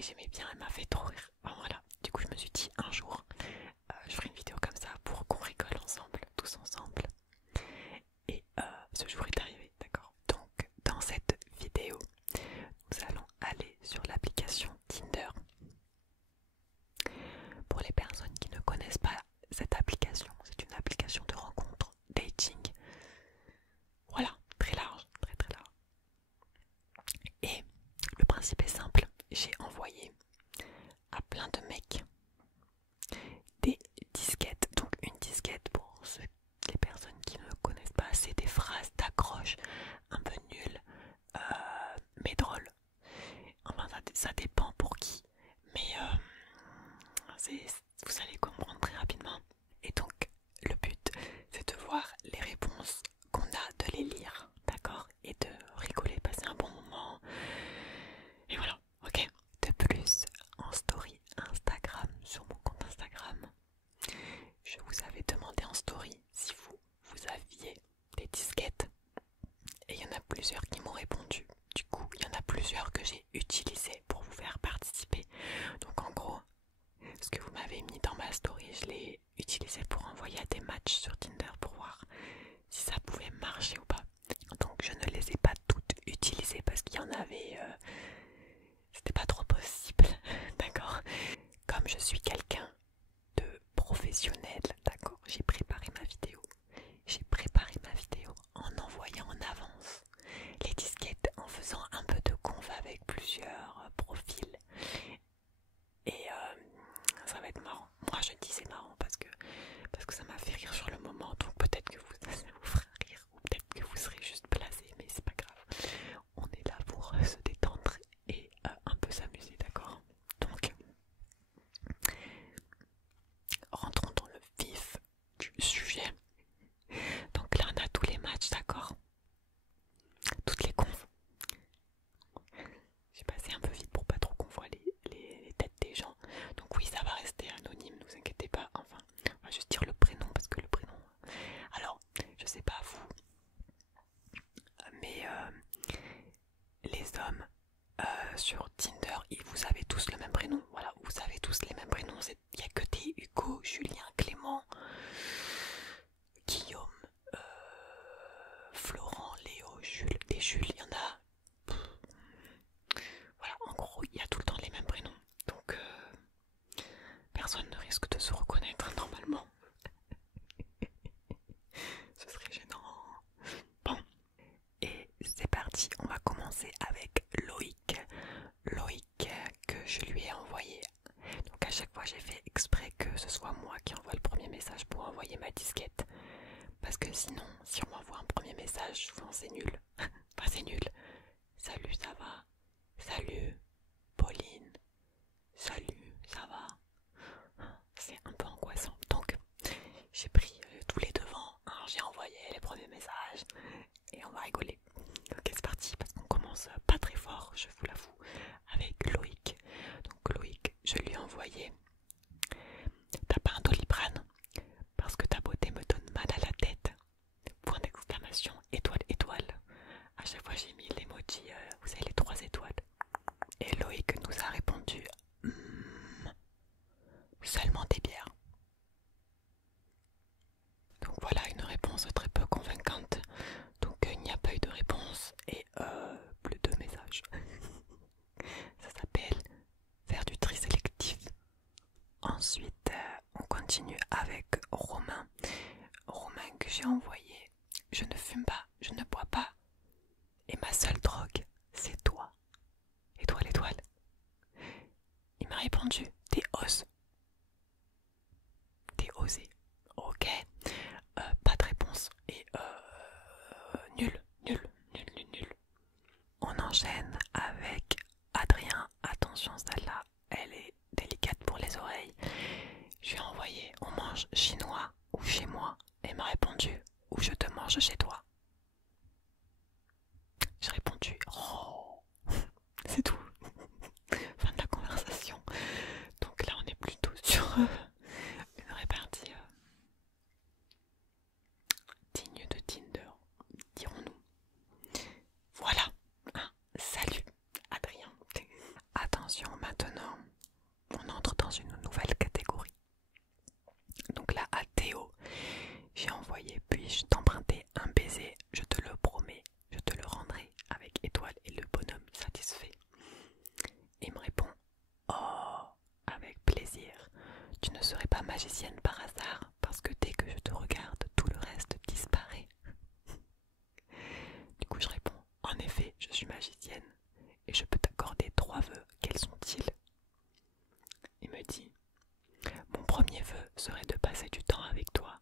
et j'aimais bien, elle m'a fait trop rire. Enfin, voilà, du coup je me suis dit un jour je ferai une vidéo comme ça pour qu'on rigole ensemble, tous ensemble. Et ce jour est arrivé, d'accord. Donc dans cette vidéo, nous allons aller sur l'application Tinder. Pour les personnes qui ne connaissent pas cette application, c'est une application de rencontre, dating. Voilà, très large, très très large. Et le principe est simple, j'ai envoyé à plein de mecs des disquettes. Donc une disquette, pour les personnes qui ne connaissent pas, c'est des phrases d'accroche un peu nulles, mais drôles. Enfin ça dépend pour qui, mais vous allez comprendre très rapidement. Et donc le but c'est de voir les réponses qu'on a, de les lire, d'accord, et de rigoler, passer un bon moment. Et voilà, ok. De plus, en story Instagram, sur mon compte Instagram, je vous avais demandé en story si vous aviez des disquettes. Et il y en a plusieurs qui m'ont répondu. Du coup, il y en a plusieurs que j'ai utilisées pour vous faire participer. Donc en gros, ce que vous m'avez mis dans ma story, je l'ai utilisé pour envoyer à des matchs sur Tinder pour voir si ça pouvait marcher ou pas. Donc je ne les ai pas toutes utilisées parce qu'il y en avait... c'était pas trop possible, d'accord. Comme je suis quelqu'un de professionnel, d'accord, j'ai préparé ma vidéo. J'ai préparé ma vidéo en envoyant en avance les disquettes, en faisant un peu de conf avec plusieurs profils. Et ça va être marrant. Moi je dis c'est marrant parce que ça m'a fait rire sur le moment. Donc peut-être que ça vous fera rire ou peut-être que vous serez juste blasé, mais c'est pas grave. On est là pour se détendre et un peu s'amuser, d'accord. Donc rentrons dans le vif du sujet. Donc là on a tous les matchs, d'accord, toutes les confs. J'ai passé un peu vite pour pas trop qu'on voit les têtes des gens. Donc oui, ça va rester anonyme, ne vous inquiétez pas. Enfin, on va juste dire le prénom parce que le prénom... Alors, je sais pas vous, mais les hommes sur Tinder, vous avez tous le même prénom. Voilà, vous avez tous les mêmes prénoms. Il n'y a que des Hugo, Julien, Clément, Guillaume, Florent, Léo, Jules. Des Jules, il y en a. Voilà, en gros, il y a tout le temps les mêmes prénoms. Donc, personne ne risque de se reconnaître normalement. Ce serait gênant. Bon, et c'est parti. On va commencer avec Loïc. Loïc que je lui ai envoyé. Donc à chaque fois, j'ai fait exprès que ce soit moi qui envoie le premier message pour envoyer ma disquette. Parce que sinon, si on m'envoie un premier message, souvent c'est nul. Enfin, c'est nul. Salut, ça va? Salut, Pauline. Salut, ça va? C'est un peu angoissant. Donc, j'ai pris tous les devants. Hein, j'ai envoyé les premiers messages et on va rigoler. Ok, c'est parti parce qu'on commence pas très fort, je vous l'avoue, avec Loïc. Donc, Loïc, je lui ai envoyé: t'as pas un Doliprane parce que ta beauté me donne mal à la tête. Point d'exclamation, étoile, étoile. À chaque fois, j'ai mis l'emoji, vous savez, les 3 étoiles. Et Loïc nous a répondu: seulement des bières. Donc voilà, une réponse très peu convaincante. Donc il n'y a pas eu de réponse et plus de messages. Ça s'appelle faire du tri sélectif. Ensuite, on continue avec Romain. Romain que j'ai envoyé: je ne fume pas, je ne bois pas. Et ma seule drogue, c'est toi. Étoile, étoile. Il m'a répondu: t'es ose. T'es osé. Ok. Pas de réponse. Et nul, nul, nul, nul, nul. On enchaîne avec Adrien. Attention, celle-là, elle est délicate pour les oreilles. Je lui ai envoyé: on mange chinois ou chez moi. Et il m'a répondu: ou je te mange chez toi. J'ai répondu: oh, c'est tout. Fin de la conversation. Donc là, on est plutôt sur une répartie digne de Tinder, dirons-nous. Voilà. Salut, Adrien. Attention maintenant. magicienne par hasard? Parce que dès que je te regarde, tout le reste disparaît. Du coup, je réponds, en effet, je suis magicienne et je peux t'accorder 3 vœux. Quels sont-ils? Il me dit, mon premier vœu serait de passer du temps avec toi,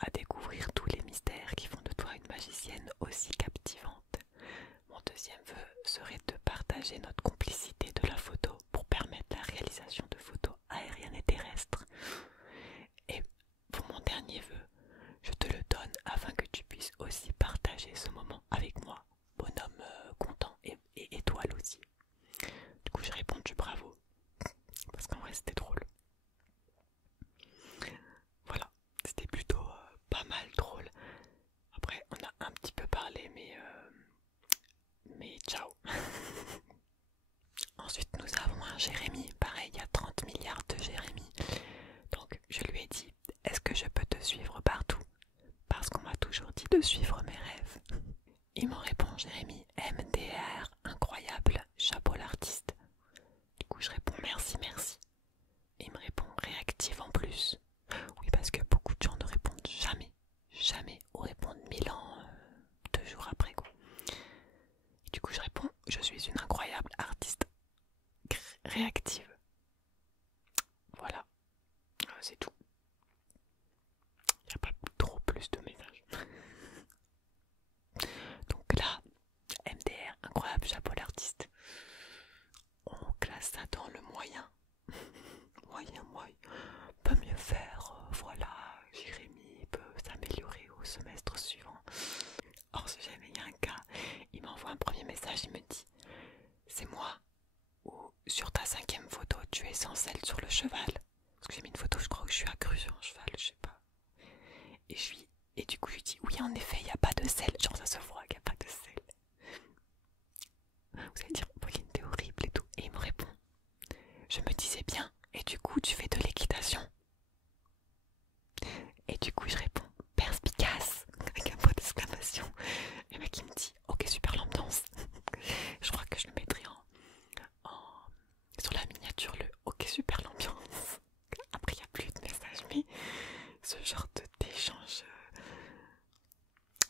à découvrir tous les mystères qui font de toi une magicienne aussi captivante. Mon deuxième vœu serait de partager notre complicité de la photo pour permettre la réalisation de photos aériennes et terrestres. Et pour mon dernier vœu, je te le donne afin que tu puisses aussi partager ce moment avec moi, bonhomme content et étoile aussi. Du coup, j'ai répondu bravo, parce qu'en vrai c'était drôle. Voilà, c'était plutôt pas mal drôle. Après, on a un petit peu parlé, mais ciao. Ensuite, nous avons un Jérémy. Pareil, il y a 30 milliards de Jérémy. Donc, je lui ai dit, est-ce que je peux te suivre partout? Parce qu'on m'a toujours dit de suivre mes rêves. Il me répond, Jérémy, MDR, incroyable, chapeau l'artiste. Du coup, je réponds, merci, merci. Il me répond, réactive en plus. Oui, parce que beaucoup de gens ne répondent jamais, jamais, ou répondent 1000 ans, 2 jours après, quoi. Et du coup, je réponds, je suis une incroyable artiste réactive. Voilà, c'est tout. Il n'y a pas trop plus de messages. Donc là, MDR, incroyable, chapeau l'artiste. On classe ça dans le moyen. Moyen. Peut mieux faire, voilà, Jérémy peut s'améliorer au semestre suivant. Or, si jamais il y a un cas, il m'envoie un premier message, il me dit, c'est moi, ou sur ta 5e photo, tu es sans selle sur le cheval. Parce que j'ai mis une photo, je crois que je suis accrue sur un cheval, je sais pas. Et du coup, je lui dis, oui, en effet, il n'y a pas de selle. Genre, ça se voit qu'il n'y a pas de selle. Vous allez dire, Pauline, t'es horrible et tout. Et il me répond, je me disais bien, et du coup, tu fais de l'équitation. Et du coup, je réponds, perspicace, avec un point d'exclamation. Le mec, il me dit, ok, super l'ambiance. Je crois que je le mettrai sur la miniature, le ok, super l'ambiance. Après, il n'y a plus de messages, mais ce genre d'échange.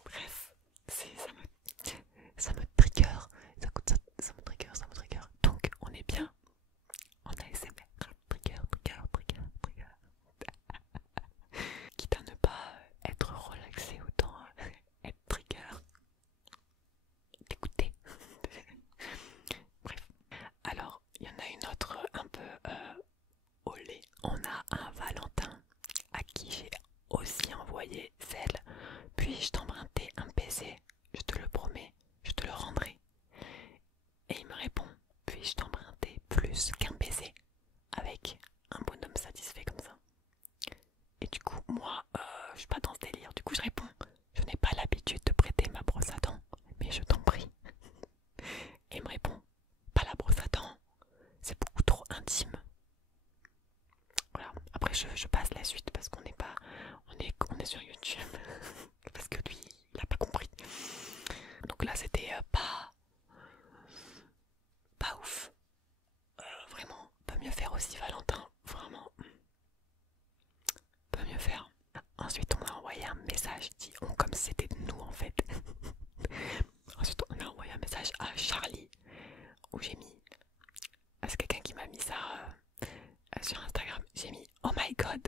Bref, ça me trigger. Ça me trigger. Donc, on est bien en ASMR. Trigger. Quitte à ne pas être relaxé, autant être trigger. D'écouter. Bref. Alors, il y en a une autre un peu au lait. On a un Valentin à qui j'ai aussi envoyé celle. Puis-je t'emprunter un baiser? Je te le promets, je te le rendrai. Et il me répond, puis-je t'emprunter plus qu'un baiser? Avec un bonhomme satisfait comme ça. Et du coup, moi, je suis pas dans ce délire. Du coup, je réponds, je n'ai pas l'habitude de prêter ma brosse à dents, mais je t'en prie. Et il me répond, pas la brosse à dents, c'est beaucoup trop intime. Voilà. Après, je passe la suite parce qu'on n'est pas, on est sur YouTube. Parce que lui, il a pas compris. Donc là, c'était pas ouf. Vraiment, peut mieux faire aussi, Valentin. Vraiment, peut mieux faire. Ensuite, on a envoyé un message, dit on comme si c'était de nous en fait. Ensuite, on a envoyé un message à Charlie où j'ai mis. C'est quelqu'un qui m'a mis ça sur Instagram. J'ai mis oh my god,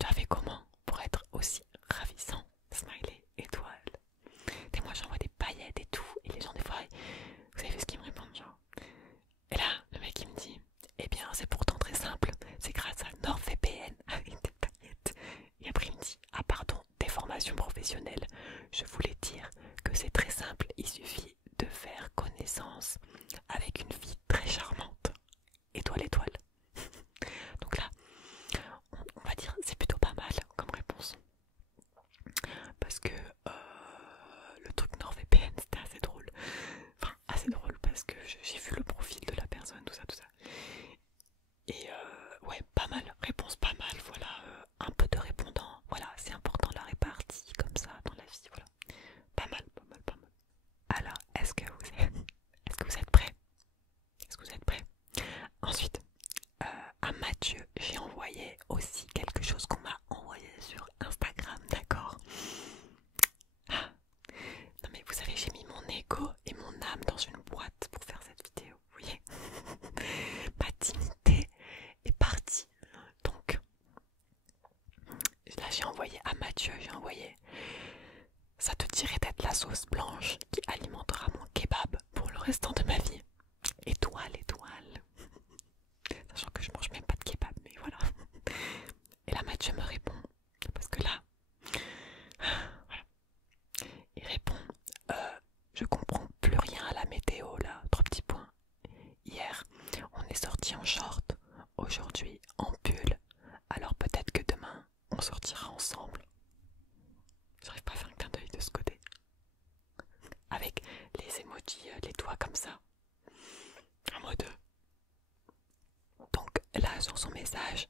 tu as fait comment pour être aussi ravissant? Smiley, étoile. Et moi, j'envoie des paillettes et tout. Et les gens, des fois, vous avez vu ce qu'ils me répondent, genre. Et là, le mec, il me dit, eh bien, c'est pourtant très simple. C'est grâce à NordVPN avec des paillettes. Et après, il me dit, ah pardon, des formations professionnelles. Je voulais dire que c'est très simple. Il suffit de faire connaissance avec une fille très charmante. Étoile. Donc là, on va dire, c'est plutôt pas mal comme réponse. Parce que le truc NordVPN, c'était assez drôle. Enfin, assez drôle parce que j'ai vu le profil de la personne, tout ça. Et ouais, pas mal, réponse pas mal, voilà, un peu de répondant, voilà, c'est important la répartie comme ça dans la vie, voilà. Pas mal. Alors, est-ce que vous êtes prêts? Ensuite, à Mathieu, j'ai envoyé aussi quelque chose envoyé à Mathieu, j'ai envoyé. Ça te dirait d'être la sauce blanche qui alimentera mon kebab pour le restant de ma vie. Étoile, étoile. Sachant que je mange même pas de kebab, mais voilà. Et là Mathieu me répond, parce que là, voilà. Il répond, je comprends plus rien à la météo là, 3 petits points. Hier, on est sorti en short, aujourd'hui en pull, alors peut-être que demain, on sortira ensemble. J'arrive pas à faire un clin d'œil de ce côté. Avec les emojis, les doigts comme ça. En mode. Donc là, sur son message,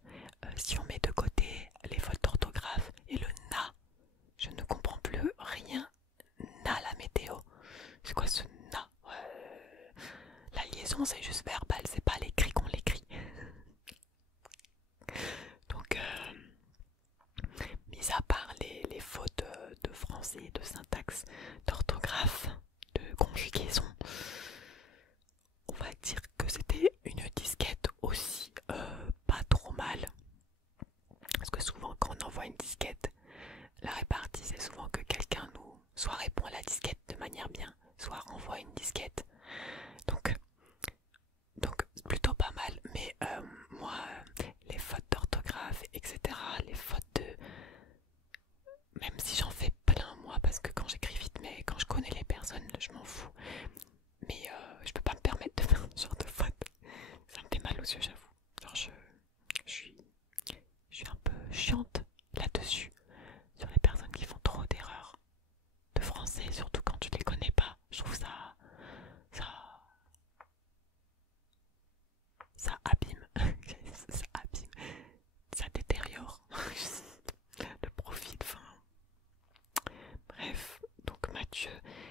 si on met de côté les fautes d'orthographe et le na, je ne comprends plus rien. Na la météo. C'est quoi ce na? La liaison, c'est juste verbal, c'est pas l'écrit qu'on l'écrit. Donc, mis à part les fautes de français, de syntaxe, d'orthographe, de conjugaison, on va dire que c'était une disquette aussi pas trop mal. Parce que souvent quand on envoie une disquette, la répartie c'est souvent que quelqu'un nous soit répond à la disquette de manière bien, soit renvoie une disquette. Donc plutôt pas mal, mais moi les fautes d'orthographe, etc., les fautes de... Même si j'en fais plein moi, parce que quand j'écris vite, mais quand je connais les personnes, je m'en fous. Mais je peux pas me permettre de faire ce genre de fautes. Ça me fait mal aux yeux, j'avoue. Genre je suis un peu chiante là-dessus, sur les personnes qui font trop d'erreurs de français, surtout quand tu les connais pas. Je trouve ça abîme, ça abîme, ça détériore le profil. Enfin, bref, donc Mathieu,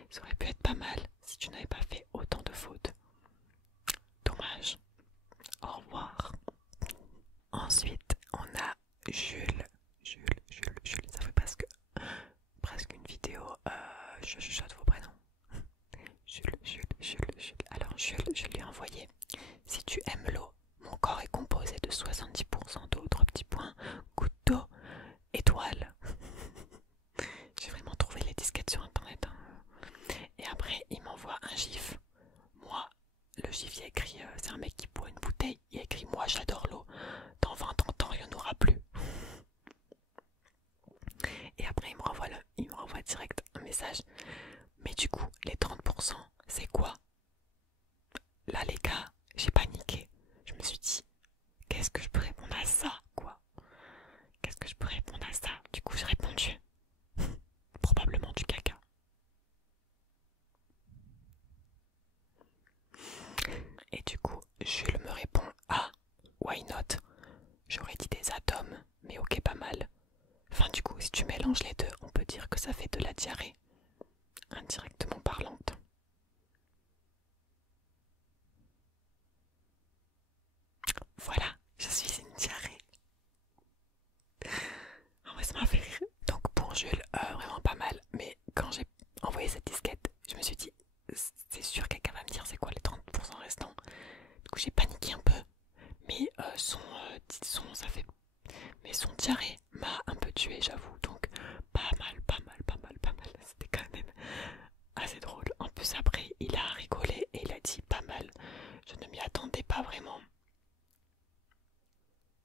ça aurait pu être pas mal si tu n'avais pas fait autant de fautes. Dommage. Au revoir. Ensuite, on a Jules. Ça fait presque une vidéo. Je chuchote vos prénoms. Jules. Alors Jules, je lui ai envoyé. Si tu aimes l'eau, mon corps est composé de 70% d'eau, 3 petits points, goutte d'eau, étoile. J'ai vraiment trouvé les disquettes sur internet. Hein. Et après, il m'envoie un gif. Moi, le gif, il y a écrit, c'est un mec qui boit une bouteille. Il y a écrit, moi j'adore l'eau. Dans 20-30 ans, il n'y en aura plus. Et après, il me renvoie direct un message. Mais du coup, les 30%, c'est quoi? Là, les gars, j'ai paniqué. Je me suis dit, qu'est-ce que je peux répondre à ça, quoi? Qu'est-ce que je peux répondre à ça? Du coup, j'ai répondu. Probablement du caca. Et du coup, Jules me répond, ah, why not? J'aurais dit des atomes, mais ok, pas mal. Enfin, du coup, si tu mélanges les deux, on peut dire que ça fait de la diarrhée. Indirectement parlante. Voilà, je suis une diarrhée. En vrai, ça m'a fait rire. Donc pour Jules, vraiment pas mal. Mais quand j'ai envoyé cette disquette, je me suis dit, c'est sûr quelqu'un va me dire c'est quoi les 30% restants. Du coup j'ai paniqué un peu. Mais ça fait... Mais son diarrhée m'a un peu tué, j'avoue. Donc pas mal. C'était quand même assez drôle. En plus après, il a rigolé et il a dit pas mal. Je ne m'y attendais pas vraiment.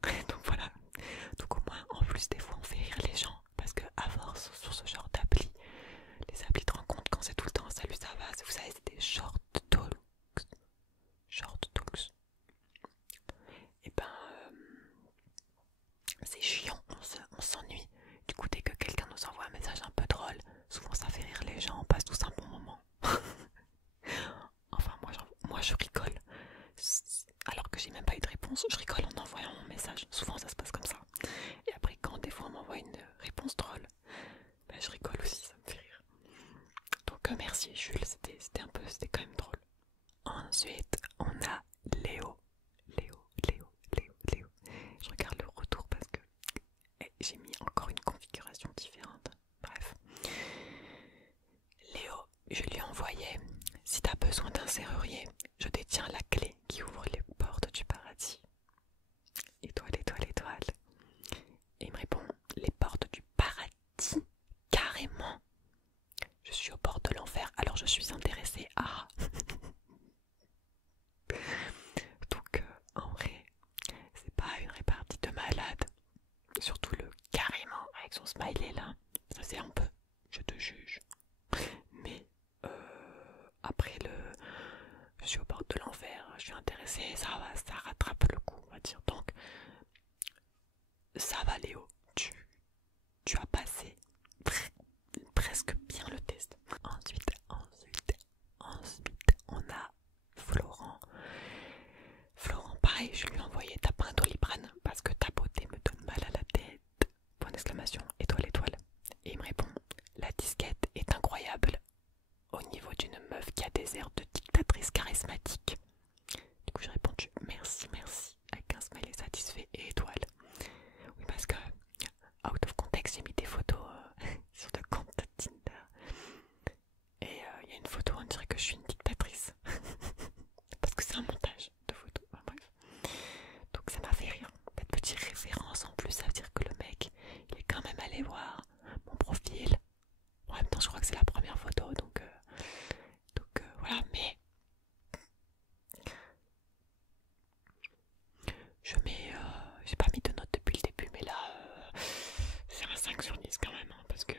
Donc voilà. Donc au moins, en plus des fois, on fait rire les gens. Parce que à force, sur ce genre d'appli, les applis de rencontre, quand c'est tout le temps salut ça va, vous savez, c'est des short talks. Short talks. Et ben, c'est chiant, on s'ennuie. Du coup, dès que quelqu'un nous envoie un message un peu drôle, souvent ça fait rire les gens, on passe tous un bon moment. Enfin, moi je rigole. Alors que j'ai même pas eu de réponse, je rigole en envoyant mon message. Souvent ça se passe comme ça. Et après, quand des fois on m'envoie une réponse drôle, ben, je rigole aussi, ça me fait rire. Donc merci Jules, c'était quand même drôle. Ensuite, on a Léo. Je regarde le retour parce que j'ai mis encore une configuration différente. Bref. Léo, je lui ai envoyé. Si t'as besoin d'un serrurier, je détiens la clé qui ouvre les portes du paradis. Étoile. Et il me répond, les portes du paradis. portes de l'enfer, je suis intéressée, ça rattrape le coup, on va dire. Donc, ça va Léo, tu as passé presque bien le test. Ensuite, on a Florent. Florent, pareil, je lui ai envoyé t'as pas un Doliprane parce que ta beauté me donne mal à la tête. Point d'exclamation, étoile, étoile. Et il me répond, la disquette est incroyable au niveau d'une meuf qui a des airs de dictatrice charismatique. Du coup j'ai répondu merci, merci avec un smiley satisfait et étoile. Oui parce que out of context j'ai mis des photos sur le compte de Tinder. Et il y a une photo, on dirait que je suis une dictatrice. Parce que c'est un montage de photos, enfin, bref. Donc ça m'a fait rire. Cette petite référence en plus, ça veut dire que le mec, il est quand même allé voir mon profil. En même temps, je crois que c'est la première photo, donc voilà. Mais j'ai pas mis de notes depuis le début, mais là, c'est un 5 sur 10 quand même, hein, parce que,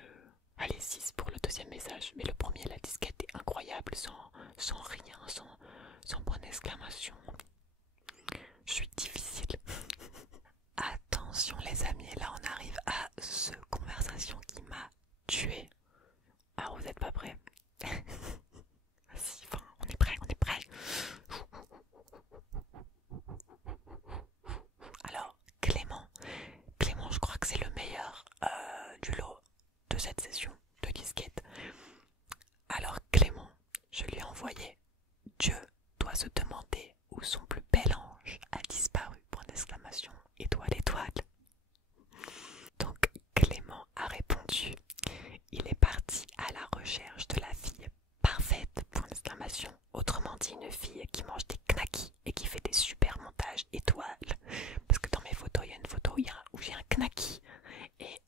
allez, 6 pour le deuxième message. Mais le premier, la disquette est incroyable, sans rien, sans point d'exclamation. Je suis difficile. Attention les amis, là on arrive à ce conversation qui m'a tué. Alors vous êtes pas prêts? Si, enfin, on est prêts, on est prêts. Alors, Clément, je crois que c'est le meilleur du lot de cette session de disquette. Alors Clément, je lui ai envoyé Dieu doit se demander où son plus bel ange a disparu, point d'exclamation, étoile, étoile. Donc Clément a répondu, il est parti à la recherche de la fille parfaite, point d'exclamation. Autrement dit, une fille qui mange des knackis et qui fait des super montages étoiles. Parce que dans mes photos, il y a une photo où j'ai un knacki et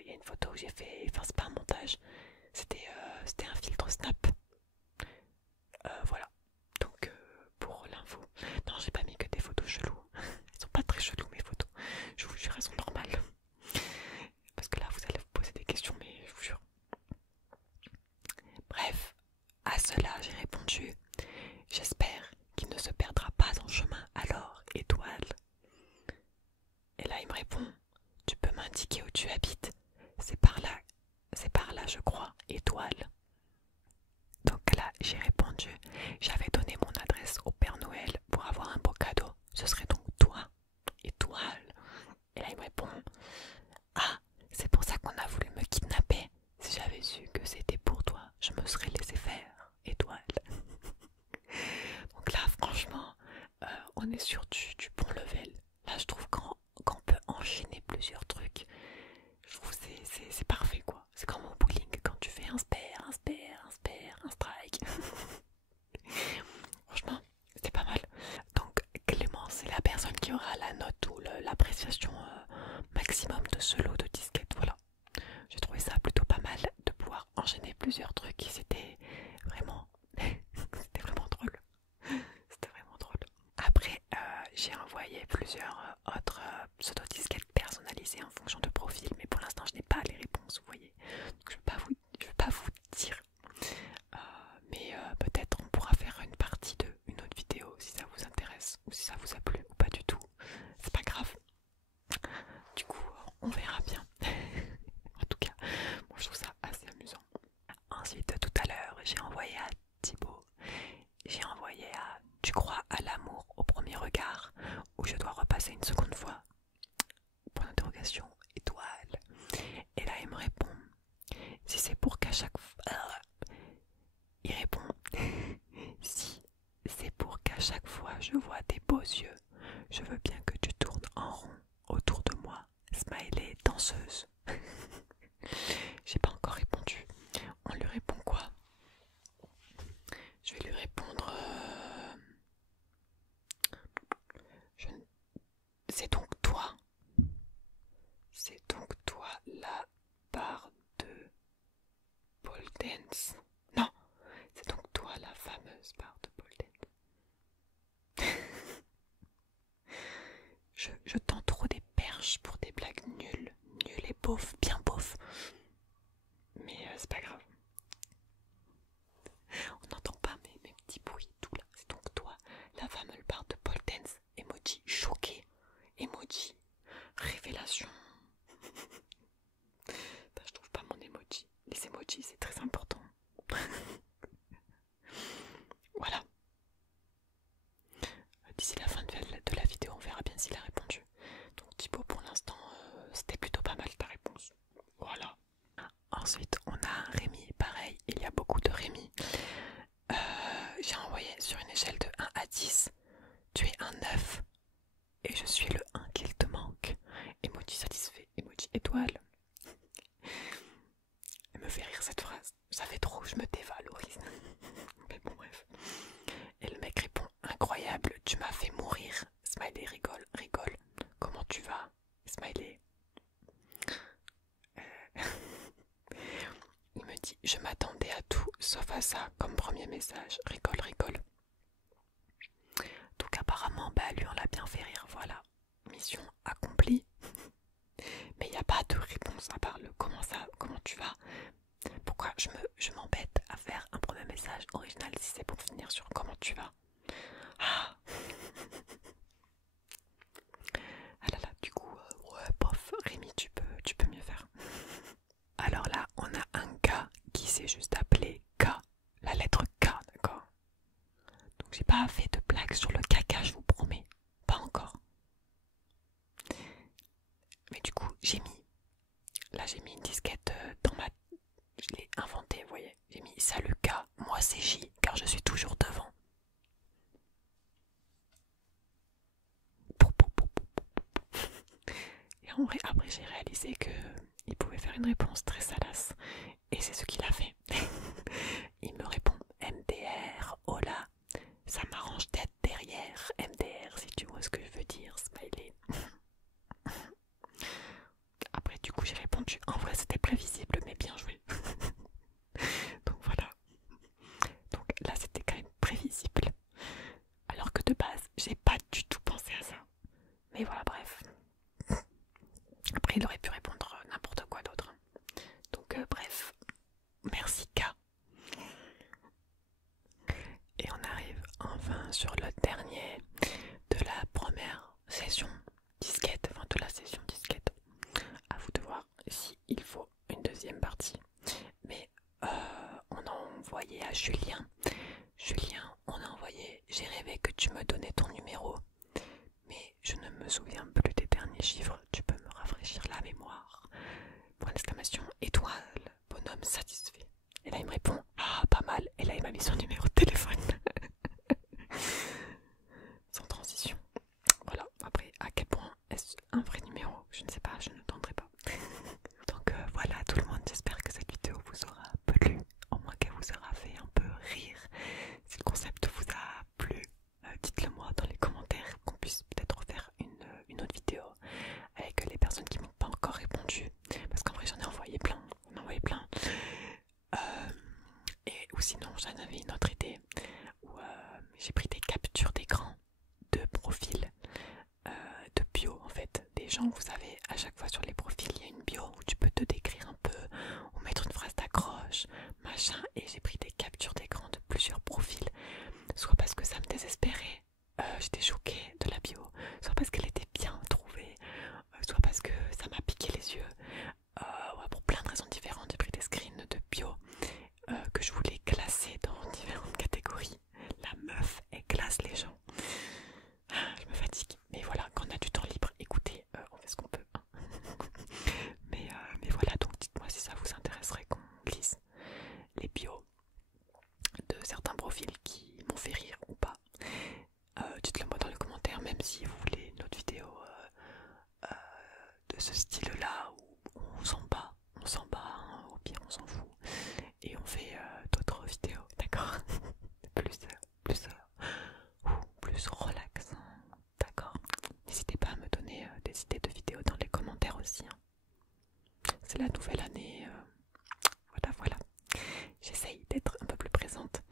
il y a une photo où j'ai fait, enfin c'est pas un montage, c'était un filtre snap. Voilà. Donc pour l'info, non j'ai pas mis que des photos cheloues. Elles sont pas très cheloues mes photos. Je vous jure elles sont normales. Parce que là vous allez vous poser des questions mais je vous jure. Bref, à cela j'ai répondu. J'espère qu'il ne se perdra pas en chemin alors, étoile. Et là il me répond, tu peux m'indiquer où tu habites? C'est par là je crois, étoile. Donc là j'ai répondu, j'avais donné mon adresse au Père Noël pour avoir un beau cadeau. Ce serait donc toi, étoile. Et là il me répond, ah, c'est pour ça qu'on a voulu me kidnapper. Si j'avais su que c'était pour toi, je me serais laissé faire, étoile. Donc là franchement, on est sur du bon level. Là je trouve qu'on peut enchaîner plusieurs trucs. Je trouve que c'est parfait quoi. C'est comme au bowling quand tu fais un spare, un strike. Franchement, c'était pas mal. Donc Clément, c'est la personne qui aura la note ou l'appréciation maximum de ce lot de disquettes. Voilà. J'ai trouvé ça plutôt pas mal de pouvoir enchaîner plusieurs trucs. C'était vraiment, c'était vraiment drôle. C'était vraiment drôle. Après, j'ai envoyé plusieurs autres pseudo-disquettes personnalisées en fonction de profil, mais pour l'instant, je n'ai pas les réponses, vous voyez. Donc, je ne vais pas vous dire. Mais peut-être on pourra faire une partie de une autre vidéo si ça vous intéresse, ou si ça vous a plu, ou pas du tout. C'est pas grave. Du coup, on verra bien. En tout cas, moi je trouve ça assez amusant. Ensuite, tout à l'heure, j'ai envoyé à Thibaut. J'ai envoyé à Tu crois à l'amour au premier regard, où je dois repasser une seconde fois. Point d'interrogation, étoile. Et là, il me répond, si c'est pour qu'à chaque fois... Il répond, si c'est pour qu'à chaque fois je vois tes beaux yeux, je veux bien que tu tournes en rond autour de moi. Smiley danseuse. J'ai pas encore répondu. On lui répond quoi? Je vais lui répondre... C'est donc toi. C'est donc toi la barre de pole dance. Non, c'est donc toi la fameuse barre de pole dance. Je tends trop des perches pour des blagues nulles et beaufs, bien beaufs. Mais c'est pas grave. On n'entend pas mes petits bruits, tout là. C'est donc toi la fameuse barre de pole dance, emoji choqué, emoji révélation. Ben, je trouve pas mon emoji. Les emojis c'est très important. Voilà. D'ici la fin de la vidéo, on verra bien s'il a répondu. Donc Thibaut, pour l'instant, c'était plutôt pas mal ta réponse. Voilà. Ensuite, on a Rémi. Pareil, il y a beaucoup de Rémi. J'ai envoyé sur une échelle de 1 à 10. Tu es un 9 et je suis le 1 qu'il te manque. Emoji satisfait, emoji étoile. Elle me fait rire cette phrase. Ça fait trop, je me dévalorise. Mais bon, bref. Et le mec répond: incroyable, tu m'as fait mourir. Smiley rigole, rigole. Comment tu vas? Smiley. Il me dit: je m'attendais à tout sauf à ça comme premier message. Rigole, rigole. Donc apparemment, bah lui on l'a bien fait rire, voilà. Mission accomplie. Mais il n'y a pas de réponse à part le comment ça, comment tu vas. Pourquoi je m'embête à faire un premier message original si c'est pour finir sur comment tu vas. Ah, ah là là, du coup, ouais, bof, Rémi, tu peux mieux faire. Alors là, on a un gars qui s'est juste appelé K, la lettre K, d'accord. Donc j'ai pas fait de blague sur le caca, je vous promets, pas encore. Mais du coup, j'ai mis une disquette dans ma... Je l'ai inventée, vous voyez. J'ai mis salut K, moi c'est J, car je suis toujours devant. Et en vrai, après j'ai réalisé que il pouvait faire une réponse très salace. Et c'est ce qu'il a fait. Il me répond MDR, hola, ça m'arrange d'être derrière. MDR, si tu vois ce que je veux dire, smiley. Après, du coup, j'ai répondu. En vrai, c'était prévisible, mais bien joué. Donc voilà. Donc là, c'était quand même prévisible. Alors que de base, j'ai pas du tout pensé à ça. Mais voilà, bref. Après, il aurait pu répondre n'importe quoi d'autre. Donc bref. Merci K. Et on arrive enfin sur le dernier de la première session disquette, enfin de la session disquette. À vous de voir s'il faut une deuxième partie. Mais on a envoyé à Julien. Julien, on a envoyé: j'ai rêvé que tu me donnais ton numéro, mais je ne me souviens plus des derniers chiffres. Tu peux me rafraîchir la mémoire? Point d'exclamation, étoile, bonhomme satisfait. Et là il me répond: ah, pas mal. Et là il m'a mis son numéro de téléphone. Sans transition. Voilà, après, à quel point est-ce un vrai numéro? Je ne sais pas, je ne tenterai pas. Donc voilà tout le monde, j'espère que cette vidéo vous aura plu, au moins qu'elle vous aura fait un peu rire. Si le concept vous a plu, dites-le moi dans les commentaires, qu'on puisse peut-être refaire une autre vidéo avec les personnes qui m'ont pas encore répondu. Parce qu'en vrai j'en ai envoyé plein, et ou sinon j'en avais une autre idée où j'ai pris des captures d'écran de profils, de bio en fait, des gens. Vous savez, à chaque fois sur les profils il y a une bio où tu peux te décrire un peu ou mettre une phrase d'accroche, machin. Et j'ai pris des captures d'écran de plusieurs profils, soit parce que ça me désespérait, j'étais choquée de la bio, soit parce qu'elle était bien trouvée, soit parce que ça m'a piqué les yeux, ouais, pour plein de raisons différentes. J'ai pris des screens de bio que je voulais classer dans différentes catégories. La meuf, elle classe les gens. Je me fatigue. Mais voilà, quand on a du temps libre, écoutez, on fait ce qu'on peut. Hein. mais voilà, donc dites-moi si ça vous intéresserait qu'on lise les bios de certains profils qui m'ont fait rire ou pas. Dites-le moi dans les commentaires, même si vous voulez une autre vidéo de ce style-là où on s'en bat, hein, au pire on s'en fout. Et on fait d'autres vidéos, d'accord? Plus relaxant, d'accord? N'hésitez pas à me donner des idées de vidéos dans les commentaires aussi. Hein. C'est la nouvelle année, voilà. J'essaye d'être un peu plus présente.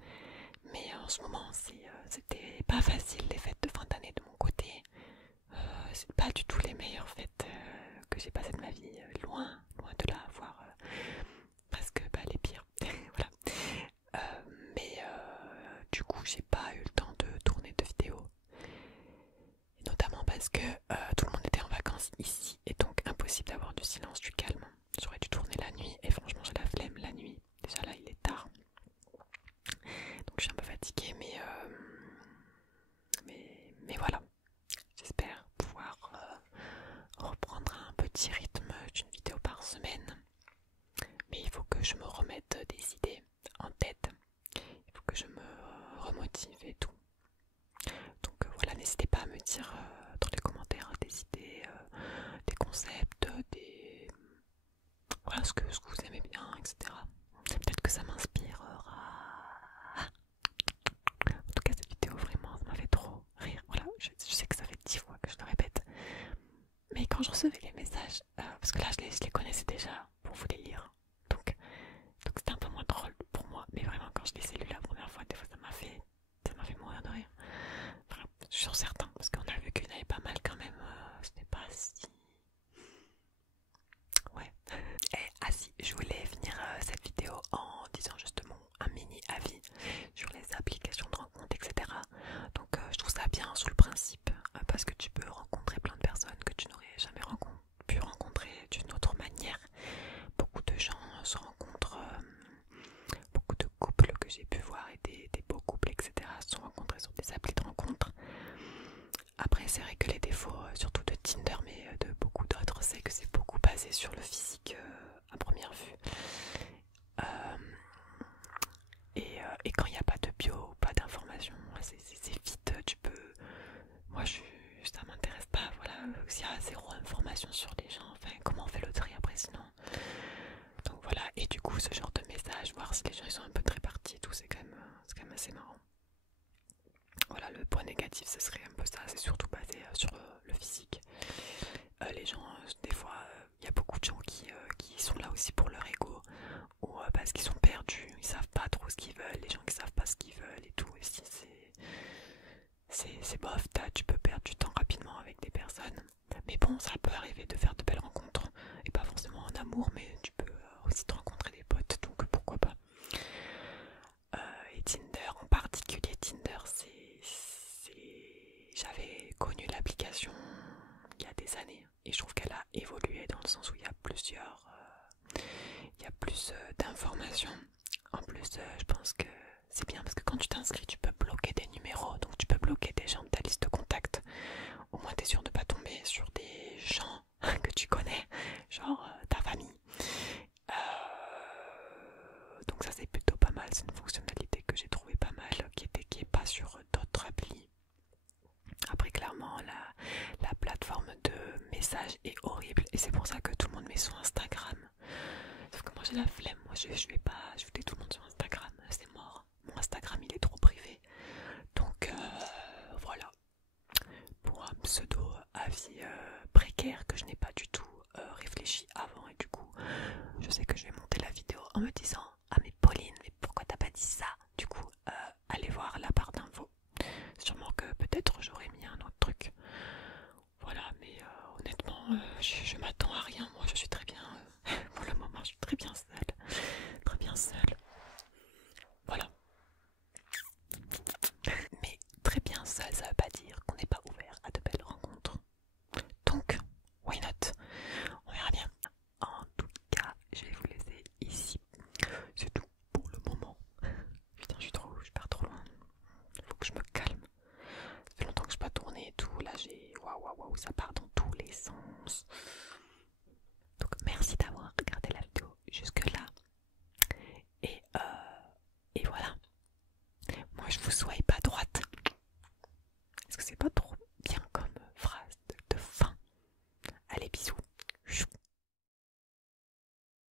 Mais en ce moment, c'était pas facile les fêtes de fin d'année de mon côté. C'est pas du tout les meilleures fêtes que j'ai passées de ma vie. Loin de là, voire presque les pires. Voilà. Mais du coup, j'ai pas eu le temps de tourner de vidéos. parce que tout le monde était en vacances ici et donc impossible d'avoir du silence, du calme. J'aurais dû tourner la nuit et franchement j'ai la flemme la nuit. Déjà là il est tard, donc je suis un peu fatiguée, mais voilà. J'espère pouvoir reprendre un petit rythme d'une vidéo par semaine. Mais il faut que je me remette des idées en tête. Il faut que je me remotive et tout. Donc voilà, n'hésitez pas à me dire dans les commentaires des idées, des concepts, voilà ce que vous aimez bien, etc. Peut-être que ça m'inspirera. En tout cas cette vidéo vraiment ça m'a fait trop rire. Voilà, je sais que ça fait 10 fois que je le répète. Mais quand je recevais les messages, parce que là je les connaissais déjà pour vous les lire. Donc c'était un peu moins drôle pour moi. Mais vraiment quand je les ai lus la première fois, des fois ça m'a fait mourir de rire. Enfin, je suis sûr certain, parce qu'on a vu qu'il y en avait pas mal quand même. C'était pas si... Ouais. Et ah si, je voulais finir cette vidéo en disant justement un mini avis sur les applications de rencontres, etc. Donc je trouve ça bien sous le principe, parce que tu peux rencontrer plein de personnes que tu n'aurais jamais pu rencontrer d'une autre manière. Beaucoup de gens se rencontrent, beaucoup de couples que j'ai pu voir et des beaux couples, etc. se sont rencontrés sur des applis de rencontres. Après c'est vrai que les défauts, surtout de Tinder, mais de beaucoup d'autres, c'est que c'est beaucoup basé sur le physique à première vue. Et quand il n'y a pas de bio, pas d'informations, c'est vite, tu peux... Moi ça m'intéresse pas, voilà, s'il y a zéro information sur les gens, enfin comment on fait le tri après sinon. Donc voilà, et du coup ce genre de message, voir si les gens ils sont un peu très partis et tout, c'est quand même assez marrant. Voilà, le point négatif ce serait un peu ça, c'est surtout basé sur le physique. Les gens, des fois, il y a beaucoup de gens qui sont là aussi pour leur ego, ou parce qu'ils sont perdus, ils savent pas trop ce qu'ils veulent, les gens qui savent pas ce qu'ils veulent et tout. Et si c'est bof, tu peux perdre du temps rapidement avec des personnes. Mais bon, ça peut arriver de faire de belles rencontres, et pas forcément en amour, mais tu peux aussi te rencontrer des potes, donc pourquoi pas. Et Tinder, en particulier Tinder, j'avais connu l'application il y a des années et je trouve qu'elle a évolué dans le sens où il y a plus d'informations. En plus, je pense que c'est bien parce que quand tu t'inscris, tu peux bloquer des numéros, donc tu peux bloquer des gens de ta liste de contacts. Au moins, tu es sûr de ne pas tomber sur des gens que tu connais, genre ta famille. Donc ça c'est plutôt pas mal, c'est une fonctionnalité que j'ai trouvé pas mal, qui est pas sur d'autres applis. Après clairement la plateforme de message est horrible et c'est pour ça que tout le monde met sur Instagram. Sauf que moi j'ai la flemme, moi je vais pas ajouter tout le monde sur Instagram, c'est mort. Mon Instagram il est trop privé. Donc voilà, pour un pseudo avis précaire que je n'ai pas du tout réfléchi avant, et du coup je sais que je vais monter la vidéo en me disant ah mais Pauline, mais pourquoi t'as pas dit ça? Du coup allez voir la barre d'infos, sûrement que peut-être j'aurais mis un autre truc. Voilà, mais honnêtement je m'attends à rien, moi je suis très bien pour le moment, je suis très bien seule, voilà. Mais très bien seule, ça veut pas dire qu'on n'est pas ouvert à de belles rencontres. Donc, why not? On verra bien. En tout cas, je vais vous laisser ici. C'est tout pour le moment. Putain, je pars trop loin. Faut que je me calme. Ça fait longtemps que je n'ai pas tourné et tout. Là, waouh, ça part dans tous les sens. Donc, merci d'avoir regardé la vidéo jusque-là. Et voilà. Moi, je vous swipe à droite